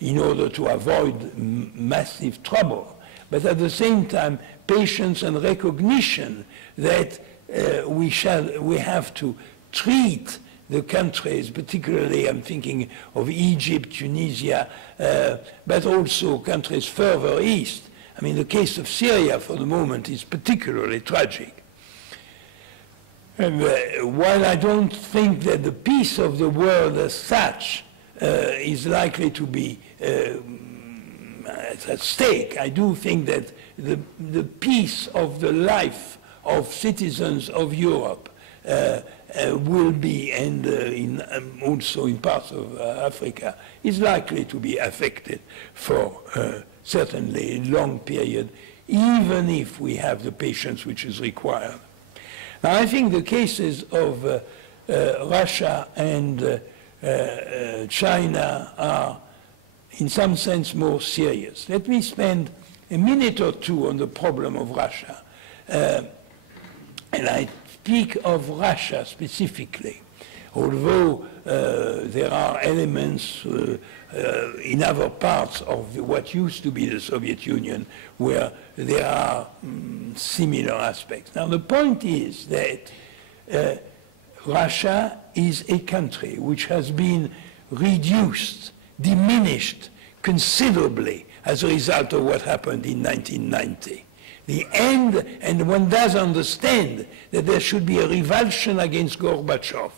in order to avoid massive trouble, but at the same time patience and recognition that we have to treat the countries, particularly I'm thinking of Egypt, Tunisia, but also countries further east. I mean, the case of Syria for the moment is particularly tragic. And while I don't think that the peace of the world as such is likely to be at stake, I do think that the peace of the life of citizens of Europe will be, and also in parts of Africa, is likely to be affected for certainly a long period, even if we have the patience which is required. Now, I think the cases of Russia and China are, in some sense, more serious. Let me spend a minute or two on the problem of Russia. And I speak of Russia specifically, although there are elements in other parts of what used to be the Soviet Union where there are similar aspects. Now, the point is that Russia is a country which has been reduced, diminished considerably as a result of what happened in 1990. the end, and one does understand that there should be a revulsion against Gorbachev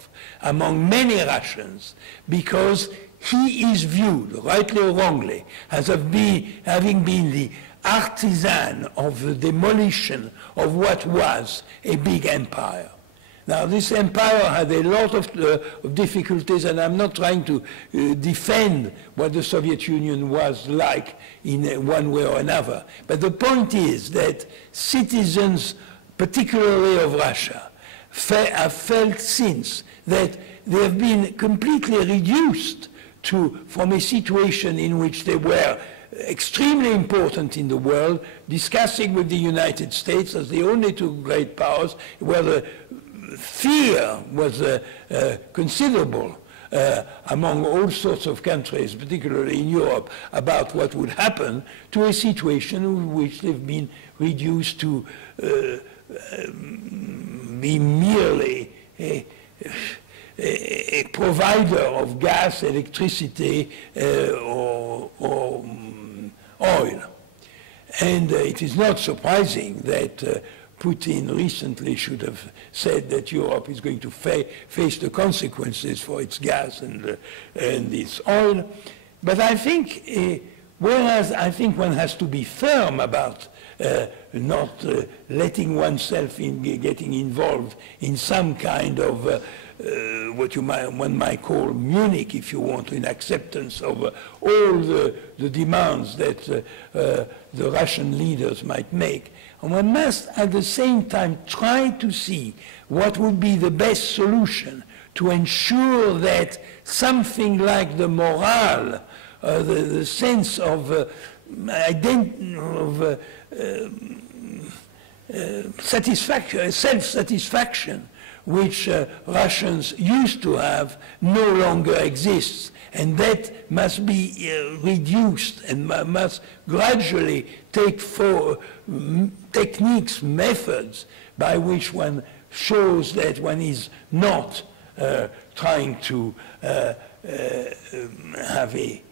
among many Russians, because he is viewed, rightly or wrongly, as having been the artisan of the demolition of what was a big empire. Now, this empire had a lot of difficulties, and I'm not trying to defend what the Soviet Union was like in one way or another. But the point is that citizens, particularly of Russia, have felt since that they have been completely reduced from a situation in which they were extremely important in the world, discussing with the United States as the only two great powers, where the fear was considerable among all sorts of countries, particularly in Europe, about what would happen, to a situation in which they've been reduced to be merely a provider of gas, electricity, or oil. And it is not surprising that Putin recently should have said that Europe is going to face the consequences for its gas and its oil. But I think, whereas I think one has to be firm about not letting oneself getting involved in some kind of what one might call Munich, if you want, in acceptance of all the demands that the Russian leaders might make. And one must, at the same time, try to see what would be the best solution to ensure that something like the morale, the sense of satisfaction, self-satisfaction, which Russians used to have, no longer exists. And that must be reduced and must gradually take techniques, methods by which one shows that one is not trying to have a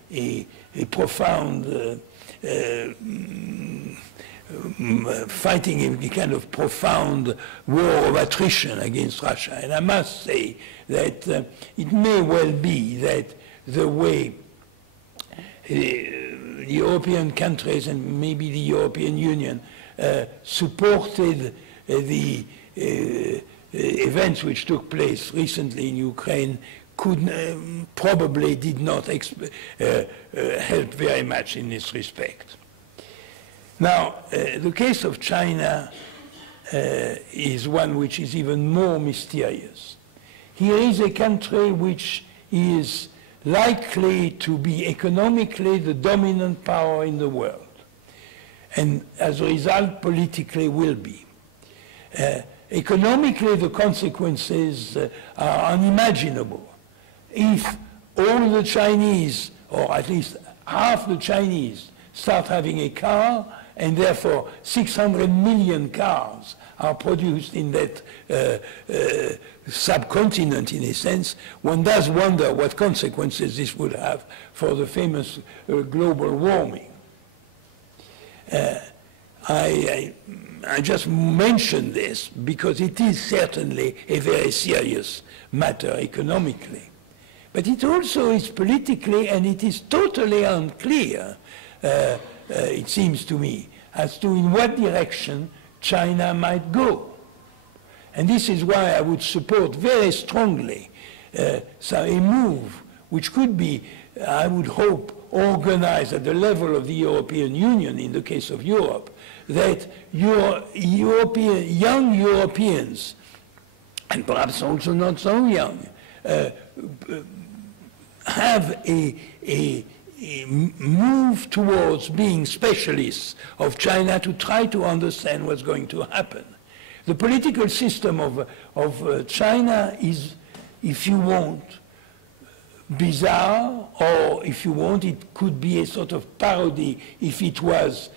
profound fighting a kind of profound war of attrition against Russia. And I must say that it may well be that the way the European countries and maybe the European Union supported the events which took place recently in Ukraine probably did not help very much in this respect. Now, the case of China is one which is even more mysterious. Here is a country which is likely to be economically the dominant power in the world, and as a result, politically will be. Economically, the consequences are unimaginable. If all the Chinese, or at least half the Chinese, start having a car, and therefore 600 million cars are produced in that subcontinent, in a sense, one does wonder what consequences this would have for the famous global warming. I just mention this because it is certainly a very serious matter economically. But it also is politically, and it is totally unclear, it seems to me, as to in what direction China might go. And this is why I would support very strongly a move which could be, I would hope, organized at the level of the European Union in the case of Europe, that young Europeans, and perhaps also not so young, have a move towards being specialists of China to try to understand what's going to happen. The political system of China is, if you want, bizarre, or if you want, it could be a sort of parody. If it was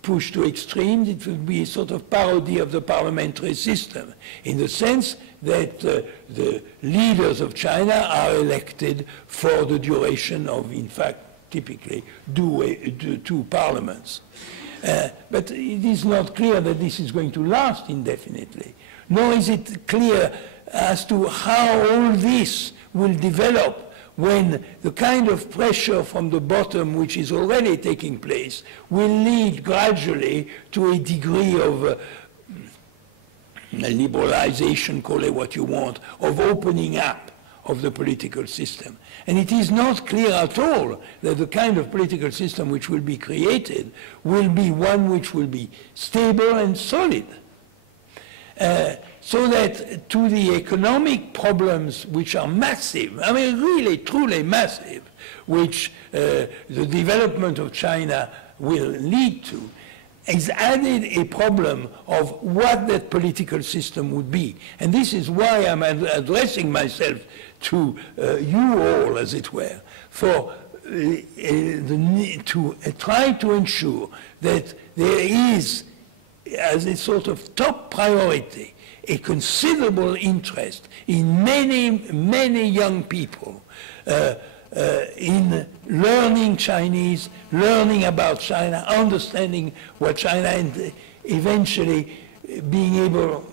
pushed to extremes, it would be a sort of parody of the parliamentary system, in the sense that the leaders of China are elected for the duration of, in fact, typically two parliaments. But it is not clear that this is going to last indefinitely, nor is it clear as to how all this will develop when the kind of pressure from the bottom, which is already taking place, will lead gradually to a degree of liberalization, call it what you want, of opening up of the political system. And it is not clear at all that the kind of political system which will be created will be one which will be stable and solid. So that to the economic problems which are massive, I mean really, truly massive, which the development of China will lead to, is added a problem of what that political system would be. And this is why I'm addressing myself to you all, as it were, for the need to try to ensure that there is, as a sort of top priority, a considerable interest in many young people in learning Chinese, learning about China, understanding what China, and eventually being able,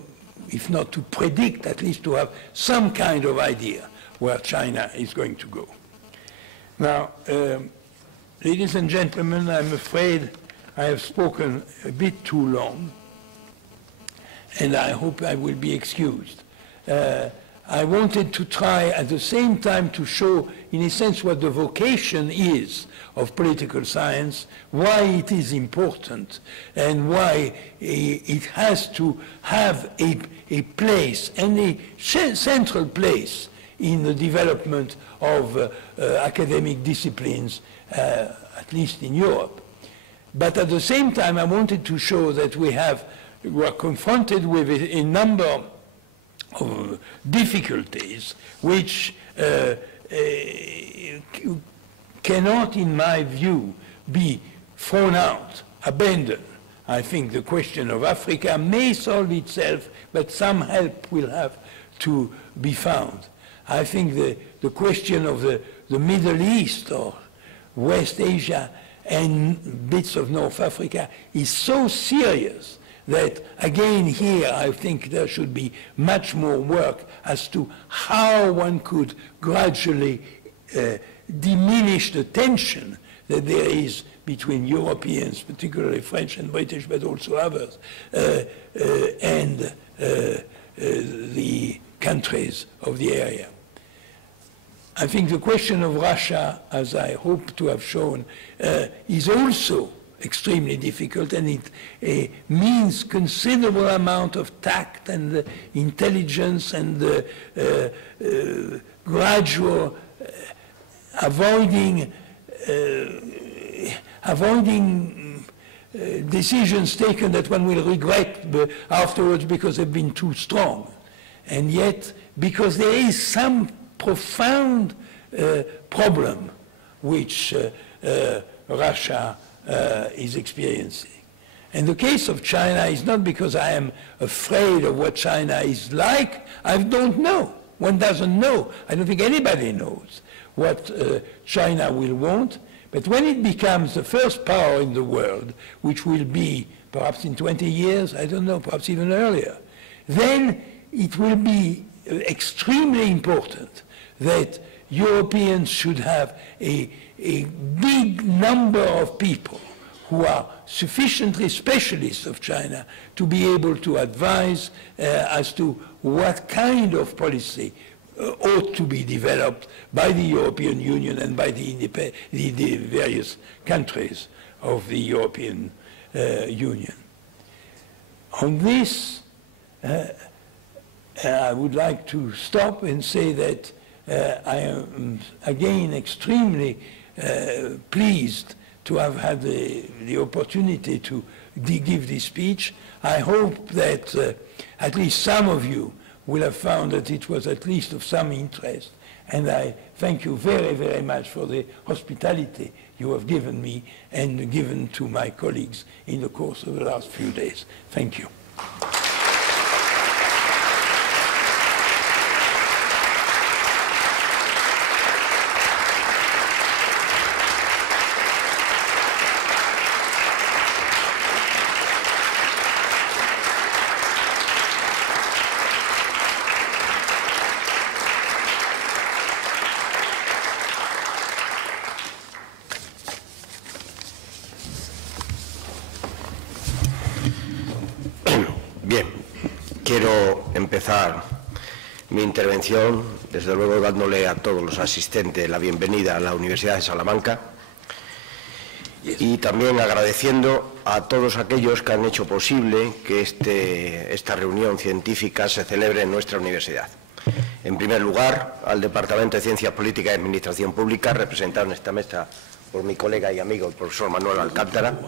if not to predict, at least to have some kind of idea where China is going to go. Now, ladies and gentlemen, I'm afraid I have spoken a bit too long, and I hope I will be excused. I wanted to try at the same time to show, in a sense, what the vocation is of political science, why it is important, and why it has to have a place, and a central place in the development of academic disciplines, at least in Europe. But at the same time, I wanted to show that we are confronted with a number of difficulties which cannot, in my view, be thrown out, abandoned. I think the question of Africa may solve itself, but some help will have to be found. I think the question of the Middle East or West Asia and bits of North Africa is so serious that, again, here I think there should be much more work as to how one could gradually diminish the tension that there is between Europeans, particularly French and British, but also others, and the countries of the area. I think the question of Russia, as I hope to have shown, is also extremely difficult, and it means considerable amount of tact and intelligence and gradual avoiding decisions taken that one will regret afterwards because they've been too strong. And yet, because there is some profound problem which Russia is experiencing. And the case of China is not because I am afraid of what China is like. I don't know. One doesn't know. I don't think anybody knows what China will want. But when it becomes the first power in the world, which will be perhaps in 20 years, I don't know, perhaps even earlier, then it will be extremely important that Europeans should have a big number of people who are sufficiently specialists of China to be able to advise as to what kind of policy ought to be developed by the European Union and by the various countries of the European Union. On this, I would like to stop and say that I am again extremely pleased to have had the opportunity to give this speech. I hope that at least some of you will have found that it was at least of some interest, and I thank you very, very much for the hospitality you have given me and given to my colleagues in the course of the last few days. Thank you. Quiero empezar mi intervención, desde luego, dándole a todos los asistentes la bienvenida a la Universidad de Salamanca y también agradeciendo a todos aquellos que han hecho posible que esta reunión científica se celebre en nuestra universidad. En primer lugar, al Departamento de Ciencias Políticas y Administración Pública, representado en esta mesa por mi colega y amigo, el profesor Manuel Alcántara.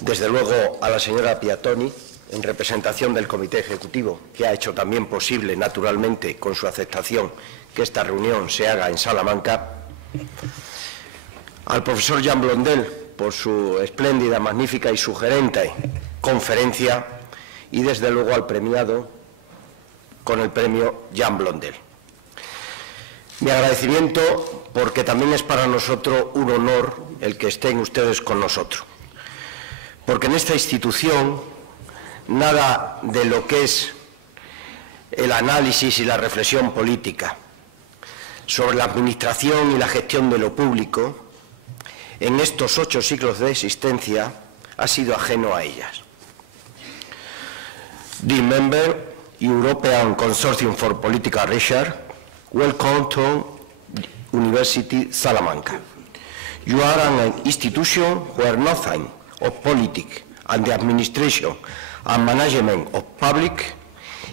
Desde luego, a la señora Piatoni, en representación del Comité Ejecutivo, que ha hecho también posible, naturalmente, con su aceptación, que esta reunión se haga en Salamanca. Al profesor Jean Blondel, por su espléndida, magnífica y sugerente conferencia, y desde luego al premiado con el premio Jean Blondel. Mi agradecimiento porque también es para nosotros un honor el que estén ustedes con nosotros, porque en esta institución nada de lo que es el análisis y la reflexión política sobre la administración y la gestión de lo público en estos 8 siglos de existencia ha sido ajeno a ellas. Dear member, European Consortium for Political Research, welcome to University Salamanca. You are an institution where nothing of politics and the administration and management of public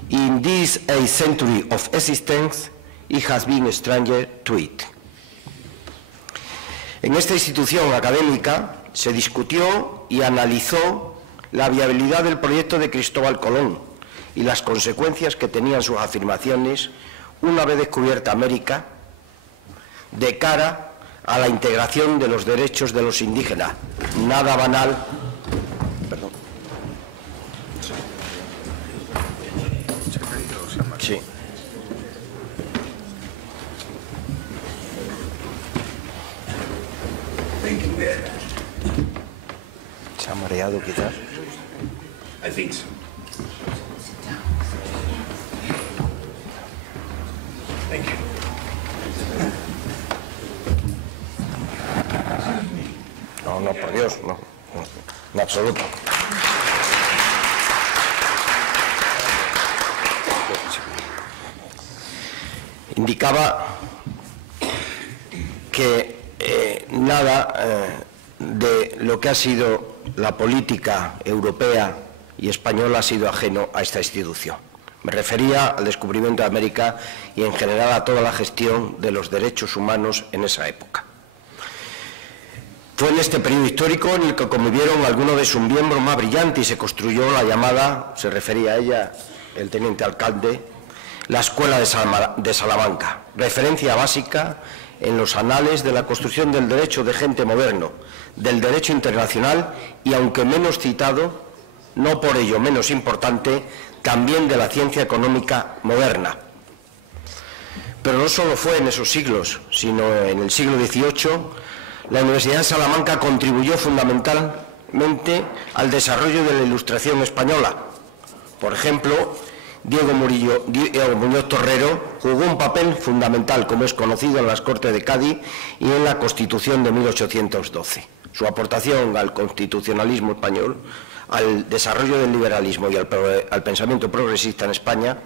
in this 8th century of existence, it has been stranger to it. En esta institución académica se discutió y analizó la viabilidad del proyecto de Cristóbal Colón y las consecuencias que tenían sus afirmaciones una vez descubierta América de cara a la integración de los derechos de los indígenas. Nada banal. Perdón. Sí. ¿Se ha mareado quizás? I think so. Thank you. No, no, por Dios, no, en absoluto. Indicaba que nada de lo que ha sido la política europea y española ha sido ajeno a esta institución. Me refería al descubrimiento de América y en general a toda la gestión de los derechos humanos en esa época. Fue en este periodo histórico en el que convivieron algunos de sus miembros más brillantes y se construyó la llamada, se refería a ella el teniente alcalde, la Escuela de Salamanca, referencia básica en los anales de la construcción del derecho de gente moderno, del derecho internacional y, aunque menos citado, no por ello menos importante, también de la ciencia económica moderna. Pero no solo fue en esos siglos, sino en el siglo XVIII, la Universidad de Salamanca contribuyó fundamentalmente al desarrollo de la Ilustración española. Por ejemplo, Diego Muñoz Torrero jugó un papel fundamental, como es conocido, en las Cortes de Cádiz y en la Constitución de 1812. Su aportación al constitucionalismo español, al desarrollo del liberalismo y al pensamiento progresista en España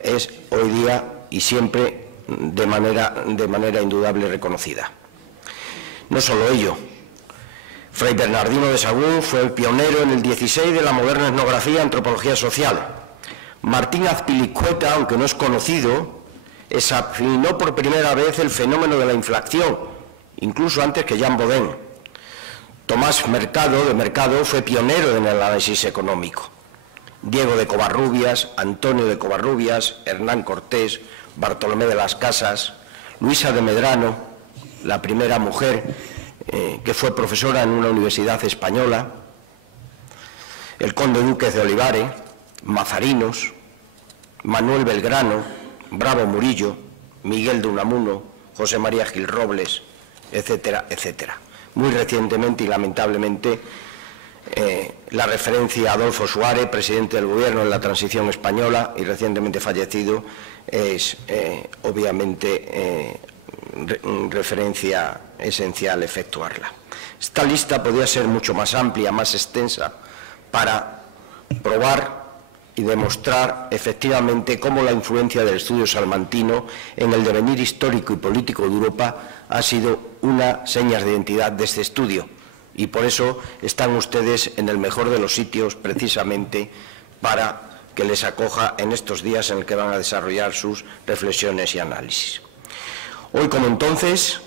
es hoy día y siempre de manera indudable reconocida. No solo ello, Fray Bernardino de Sahagún fue el pionero en el 16 de la moderna etnografía y antropología social. Martín Azpilicueta, aunque no es conocido, examinó por primera vez el fenómeno de la inflación, incluso antes que Jean Blondel. Tomás Mercado, de Mercado, fue pionero en el análisis económico. Diego de Covarrubias, Antonio de Covarrubias, Hernán Cortés, Bartolomé de las Casas, Luisa de Medrano, la primera mujer que fue profesora en una universidad española, el conde Duque de Olivares, Mazarinos, Manuel Belgrano, Bravo Murillo, Miguel de Unamuno, José María Gil Robles, etcétera, etcétera. Muy recientemente y lamentablemente la referencia a Adolfo Suárez, presidente del Gobierno en la transición española y recientemente fallecido, es obviamente referencia esencial efectuarla. Esta lista podría ser mucho más amplia, más extensa, para probar y demostrar efectivamente cómo la influencia del estudio salmantino en el devenir histórico y político de Europa ha sido una seña de identidad de este estudio. Y por eso están ustedes en el mejor de los sitios, precisamente para que les acoja en estos días en el que van a desarrollar sus reflexiones y análisis. Hoy, como entonces,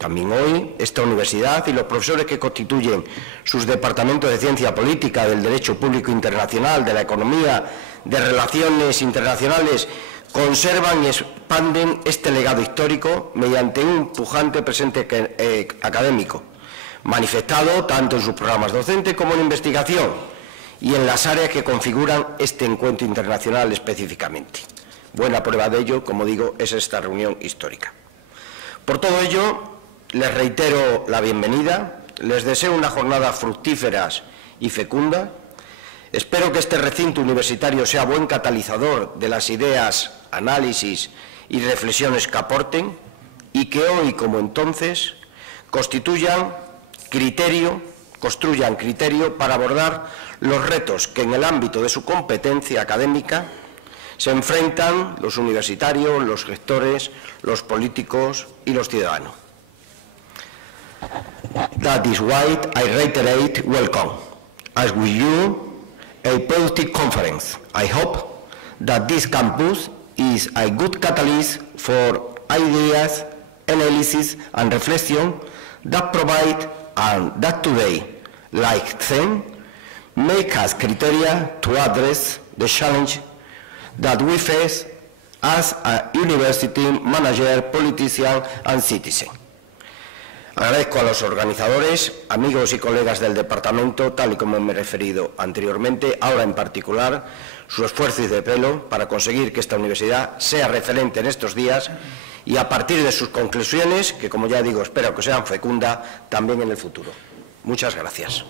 también hoy, esta universidad y los profesores que constituyen sus departamentos de Ciencia Política, del Derecho Público Internacional, de la Economía, de Relaciones Internacionales, conservan y expanden este legado histórico mediante un pujante presente académico, manifestado tanto en sus programas docentes como en investigación y en las áreas que configuran este encuentro internacional específicamente. Buena prueba de ello, como digo, es esta reunión histórica. Por todo ello, les reitero la bienvenida, les deseo una jornada fructífera y fecunda. Espero que este recinto universitario sea buen catalizador de las ideas, análisis y reflexiones que aporten y que hoy, como entonces, construyan criterio para abordar los retos que en el ámbito de su competencia académica se enfrentan los universitarios, los gestores, los políticos y los ciudadanos. That is why I reiterate welcome. As with you, a productive conference. I hope that this campus is a good catalyst for ideas, analysis and reflection that provide and that today, like them, make us criteria to address the challenge that we face as a university manager, politician and citizen. Agradezco a los organizadores, amigos y colegas del departamento, tal y como me he referido anteriormente, ahora en particular, su esfuerzo y desvelo para conseguir que esta universidad sea referente en estos días y a partir de sus conclusiones, que como ya digo, espero que sean fecundas, también en el futuro. Muchas gracias.